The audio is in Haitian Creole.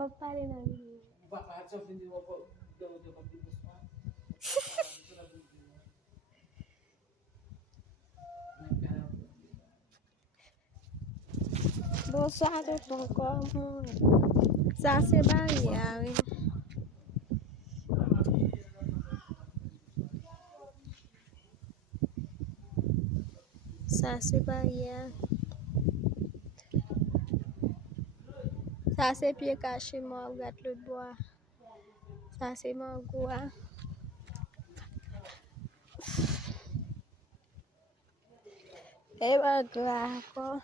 magpare na. Dosa ato tungkol mo. Sase bayaw. Sase bayaw. Sase piye kashi mo gatlo boa. Sase mo gua. Eba dua ko.